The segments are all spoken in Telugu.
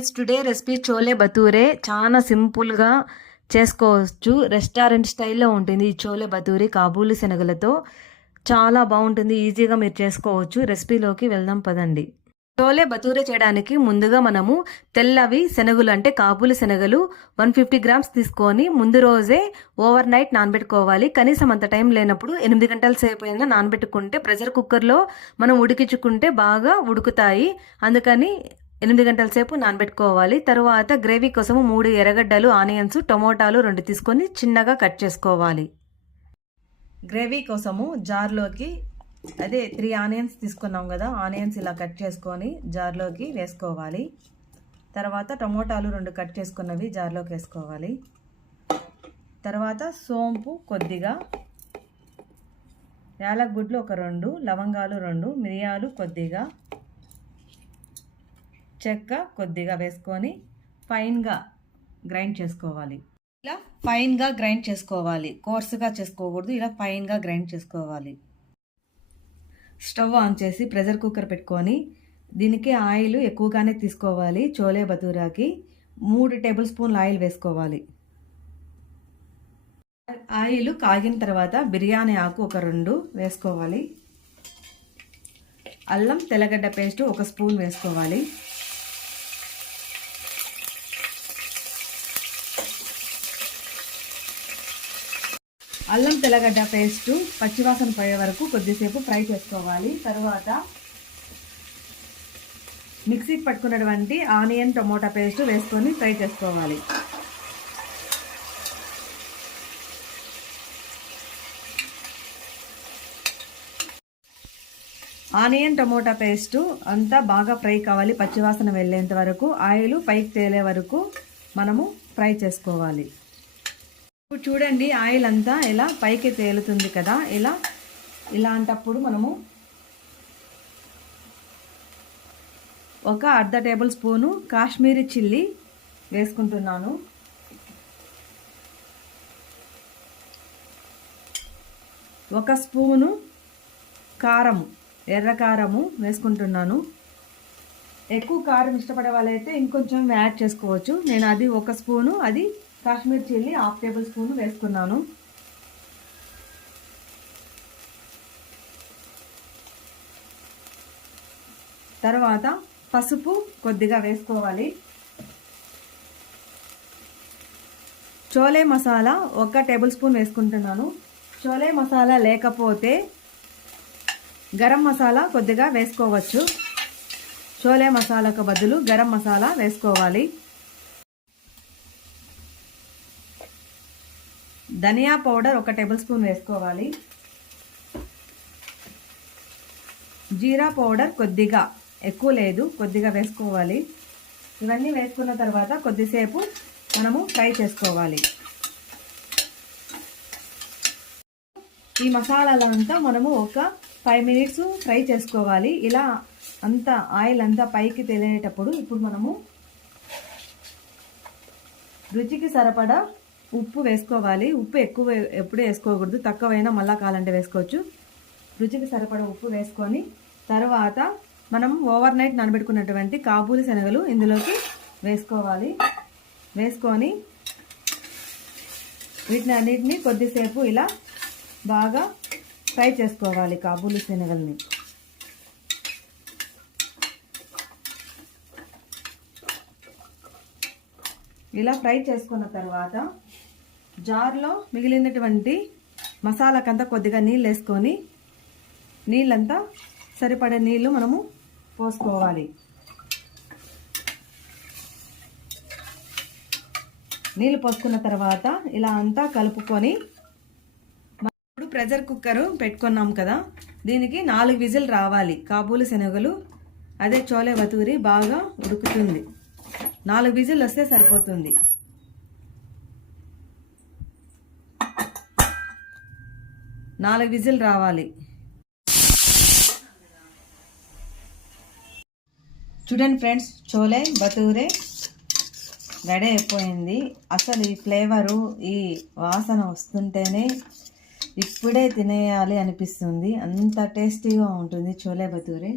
Friends, today recipe chole bhature. చాలా సింపుల్గా చేసుకోవచ్చు. రెస్టారెంట్ స్టైల్లో ఉంటుంది ఈ చోలే భతూరి కాబూలి శనగలతో. చాలా బాగుంటుంది, ఈజీగా మీరు చేసుకోవచ్చు. రెసిపీలోకి వెళ్దాం పదండి. చోలే భతూరే చేయడానికి ముందుగా మనము తెల్లవి శనగలు అంటే కాబూలి శనగలు 150 గ్రామ్స్ తీసుకొని ముందు రోజే ఓవర్ నైట్ నానబెట్టుకోవాలి. కనీసం అంత టైం లేనప్పుడు 8 గంటల సేపు అయినా నానబెట్టుకుంటే ప్రెషర్ కుక్కర్లో మనం ఉడికించుకుంటే బాగా ఉడుకుతాయి. అందుకని 8 గంటల సేపు నానబెట్టుకోవాలి. తరువాత గ్రేవీ కోసము 3 ఎర్రగడ్డలు, ఆనియన్స్, టమోటాలు 2 తీసుకొని చిన్నగా కట్ చేసుకోవాలి. గ్రేవీ కోసము జార్లోకి 3 ఆనియన్స్ తీసుకున్నాం కదా, ఆనియన్స్ ఇలా కట్ చేసుకొని జార్లోకి వేసుకోవాలి. తర్వాత టమోటాలు 2 కట్ చేసుకున్నవి జార్లోకి వేసుకోవాలి. తర్వాత సోంపు కొద్దిగా, యాలకులు ఒక 2, లవంగాలు 2, మిరియాలు కొద్దిగా, చెక్క కొద్దిగా వేసుకొని ఫైన్గా గ్రైండ్ చేసుకోవాలి. ఇలా ఫైన్గా గ్రైండ్ చేసుకోవాలి, కోర్సుగా చేసుకోకూడదు. ఇలా ఫైన్గా గ్రైండ్ చేసుకోవాలి. స్టవ్ ఆన్ చేసి ప్రెషర్ కుక్కర్ పెట్టుకొని దీనికి ఆయిల్ ఎక్కువగానే తీసుకోవాలి. చోలే భతూరాకి 3 టేబుల్ స్పూన్ల ఆయిల్ వేసుకోవాలి. ఆయిల్ కాగిన తర్వాత బిర్యానీ ఆకు ఒక 2 వేసుకోవాలి. అల్లం తెల్లగడ్డ పేస్ట్ 1 స్పూన్ వేసుకోవాలి. అల్లం తెల్లగడ్డ పేస్ట్ పచ్చివాసన పోయే వరకు కొద్దిసేపు ఫ్రై చేసుకోవాలి. తర్వాత మిక్సీకి పట్టుకున్నటువంటి ఆనియన్ టమోటా పేస్ట్ వేసుకొని ఫ్రై చేసుకోవాలి. ఆనియన్ టమోటా పేస్ట్ అంతా బాగా ఫ్రై కావాలి, పచ్చివాసన వెళ్ళేంత వరకు, ఆయిల్ పైకి తేలే వరకు మనము ఫ్రై చేసుకోవాలి. ఇప్పుడు చూడండి, ఆయిల్ అంతా ఇలా పైకి తేలుతుంది కదా. ఇలాంటప్పుడు మనము ఒక అర్ధ టేబుల్ స్పూను కాశ్మీరీ చిల్లీ వేసుకుంటున్నాను. ఒక స్పూను కారము, ఎర్ర కారము వేసుకుంటున్నాను. ఎక్కువ కారం ఇష్టపడే వాళ్ళైతే ఇంకొంచెం యాడ్ చేసుకోవచ్చు. నేను అది 1 స్పూను, అది కాశ్మీర్ చిల్లీ 1/2 టేబుల్ స్పూన్ వేసుకున్నాను. తర్వాత పసుపు కొద్దిగా వేసుకోవాలి. చోలే మసాలా 1 టేబుల్ స్పూన్ వేసుకుంటున్నాను. చోలే మసాలా లేకపోతే గరం మసాలా కొద్దిగా వేసుకోవచ్చు. చోలే మసాలాకు బదులు గరం మసాలా వేసుకోవాలి. ధనియా పౌడర్ 1 టేబుల్ స్పూన్ వేసుకోవాలి. జీరా పౌడర్ కొద్దిగా, ఎక్కువ లేదు, కొద్దిగా వేసుకోవాలి. ఇవన్నీ వేసుకున్న తర్వాత కొద్దిసేపు మనము ఫ్రై చేసుకోవాలి. ఈ మసాలాలంతా మనము ఒక 5 మినిట్స్ ఫ్రై చేసుకోవాలి. ఇలా అంతా ఆయిల్ అంతా పైకి తేలేటప్పుడు ఇప్పుడు మనము రుచికి సరిపడా ఉప్పు వేసుకోవాలి. ఉప్పు ఎక్కువ ఎప్పుడు వేసుకోకూడదు, తక్కువైనా మళ్ళా కావాలంటే వేసుకోవచ్చు. రుచికి సరిపడా ఉప్పు వేసుకొని తర్వాత మనం ఓవర్ నైట్ నానబెట్టుకున్నటువంటి కాబూలి శనగలు ఇందులోకి వేసుకోవాలి. వేసుకొని వీటిని అన్నిటిని కొద్దిసేపు ఇలా బాగా ఫ్రై చేసుకోవాలి. కాబూలి శనగల్ని ఇలా ఫ్రై చేసుకున్న తర్వాత జార్లో మిగిలినటువంటి మసాలాకంతా కొద్దిగా నీళ్ళు వేసుకొని, నీళ్ళంతా సరిపడే నీళ్ళు మనము పోసుకోవాలి. నీళ్ళు పోసుకున్న తర్వాత ఇలా అంతా కలుపుకొని, ఇప్పుడు ప్రెషర్ కుక్కర్ పెట్టుకున్నాం కదా, దీనికి 4 విజిల్ రావాలి. కాబూలి శనగలు అదే చోలే భతూరి బాగా ఉడుకుతుంది. 4 విజిల్ వస్తే సరిపోతుంది. 4 విజిల్ రావాలి. చూడండి ఫ్రెండ్స్, చోలే భతూరే రెడీ అయిపోయింది. అసలు ఈ ఫ్లేవరు, ఈ వాసన వస్తుంటేనే ఇప్పుడే తినేయాలి అనిపిస్తుంది. అంత టేస్టీగా ఉంటుంది చోలే భతూరే.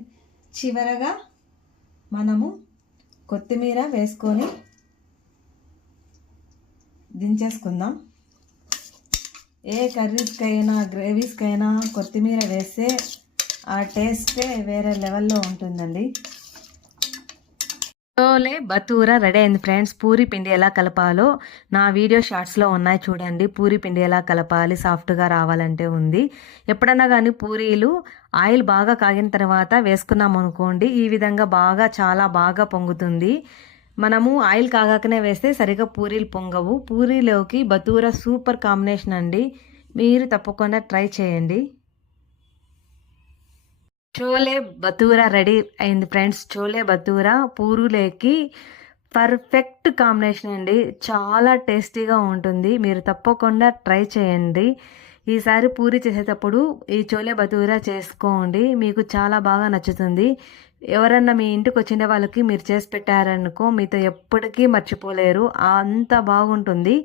చివరగా మనము కొత్తిమీర వేసుకొని దించేసుకుందాం. ఏ కర్రీస్కైనా గ్రేవీస్కైనా కొత్తిమీర వేస్తే ఆ టేస్టే వేరే లెవెల్లో ఉంటుందండి. చోలే భటూరా రెడీ అయింది ఫ్రెండ్స్. పూరి పిండి ఎలా కలపాలో నా వీడియో షార్ట్స్లో ఉన్నాయి చూడండి. పూరి పిండి ఎలా కలపాలి సాఫ్ట్గా రావాలంటే ఉంది. ఎప్పుడన్నా కానీ పూరీలు ఆయిల్ బాగా కాగిన తర్వాత వేసుకున్నాం అనుకోండి, ఈ విధంగా చాలా బాగా పొంగుతుంది. మనము ఆయిల్ కాగాకనే వేస్తే సరిగా పూరీలు పొంగవు. పూరీలోకి భటూరా సూపర్ కాంబినేషన్ అండి. మీరు తప్పకుండా ట్రై చేయండి. చోలే భటూరా రెడీ అయింది ఫ్రెండ్స్. చోలే భటూరా పూరీలోకి పర్ఫెక్ట్ కాంబినేషన్ అండి. చాలా టేస్టీగా ఉంటుంది. మీరు తప్పకుండా ట్రై చేయండి. ఈసారి పూరి చేసేటప్పుడు ఈ చోలే భటూరా చేసుకోండి, మీకు చాలా బాగా నచ్చుతుంది. ఎవరన్నా మీ ఇంటికి వచ్చిన వాళ్ళకి మీరు చేసి పెట్టారనుకో, మీతో ఎప్పటికీ మర్చిపోలేరు, అంత బాగుంటుంది.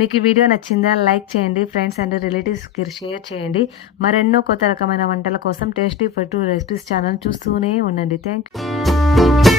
మీకు ఈ వీడియో నచ్చిందా? లైక్ చేయండి, ఫ్రెండ్స్ అండ్ రిలేటివ్స్కి షేర్ చేయండి. మరెన్నో కొత్త రకమైన వంటల కోసం tasty for two recipes channel చూస్తూనే ఉండండి. Thank you.